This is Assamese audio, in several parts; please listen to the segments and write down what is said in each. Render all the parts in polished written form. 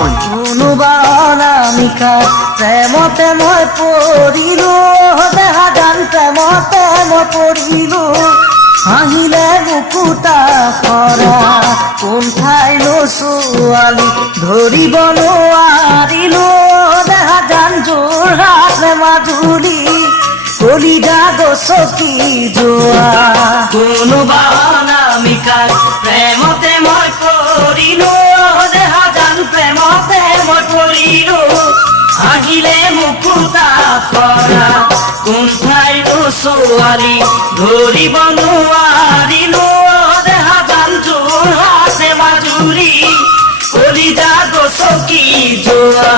collection. কোনোবা অনামিকা প্ৰেমতে মই পৰিলো দেহা গান প্ৰেমতে মই পৰিলো আহিলে বুকুতা কৰা কোন ঠাইনো ছোৱালী ধৰিব নোৱাৰিলো দেহা গান যোৰহাট মাজুলী কলিজা গছকি যোৱা কোনোবা অনামিকা প্ৰেমতে মই পৰিলো দেহা গান প্ৰেমতে মই পৰিলো আহিলে মুকুতা কৰা কোন ঠাইনো ছোৱালী ধৰিব নোৱাৰিলো দেহা গান যোৰহাট মাজুলী কলিজা গছকি যোৱা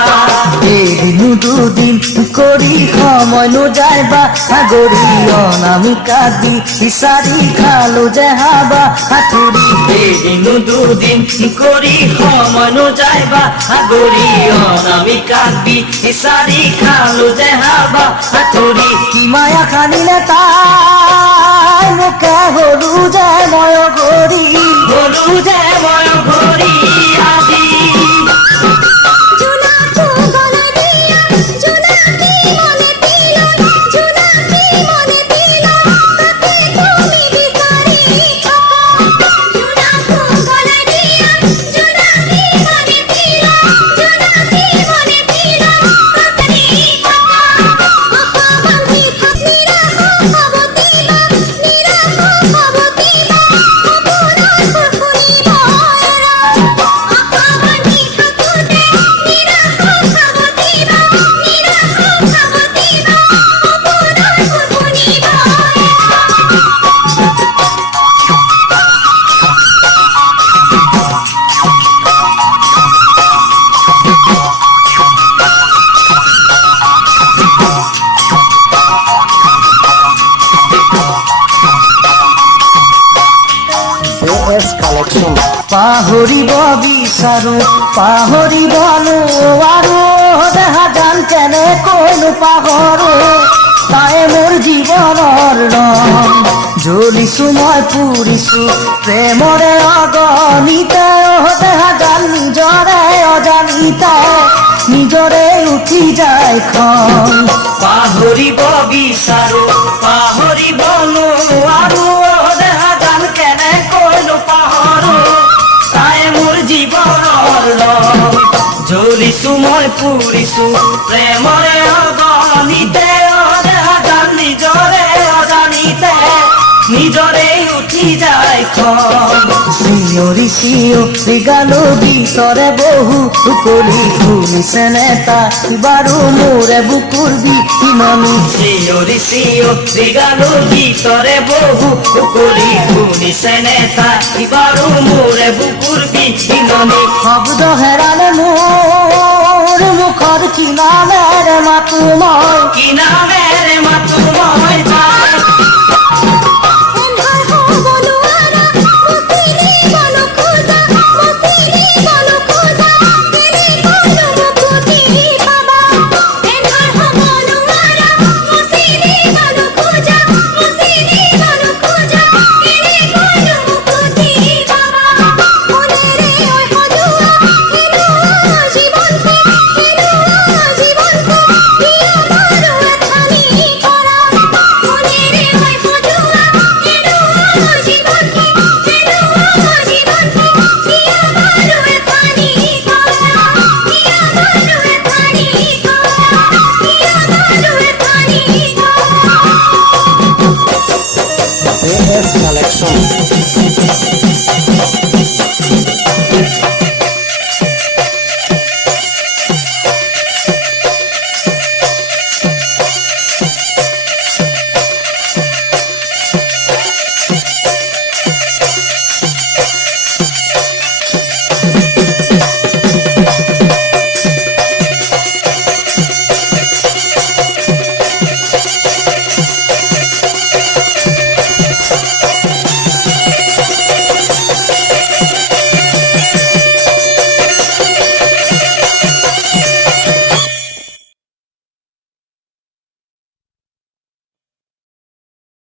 এদিন দুদিন কৰি সময় নোযায় বা সাগৰী অনামিকা দি বিচাৰি খালো যে হাবা হাতুৰি এদিন দুদিন কৰি সময় নোযায় বা সাগৰী অনামিকা দি বিচাৰি খালো যে হাবা হাতুৰি কি মায়া খানিলে তাই মোকে হলো যে মই ঘড়ী আজি collection. পাহৰিব বিচাৰো পাহৰিব নোৱাৰো দেহা গান কেনেকৈনো পাহৰো তাই মোৰ জীৱনৰ ৰং জ্বলিছো মই পুৰিছো প্ৰেমৰে অগণিতে দেহা গান নিজৰে অজানিতে নিজৰে উঠি যায় খন পাহৰিব বিচাৰো পাহৰিব নোৱাৰো দেহা গান কেনেকৈনো পাহৰো তাই মোৰ জীৱনৰ ৰং জ্বলিছো মই পুৰিছো প্ৰেমৰে অগণিতে দেহা গান নিজৰে অজানিতে নিজৰে উঠি যায় খন চিঞৰি চিঞৰি গালো ভিতৰে বহু কলি শুনিছে নেতা বাৰু মোৰে বুকুৰ বিননি চিঞৰি চিঞৰি গালো ভিতৰে বহু কলি শুনিছে নেতা বাৰু মোৰে বুকুৰ বিননি শব্দ হেৰালে মোৰ মুখৰ কি নামেৰে মাতো মই collection.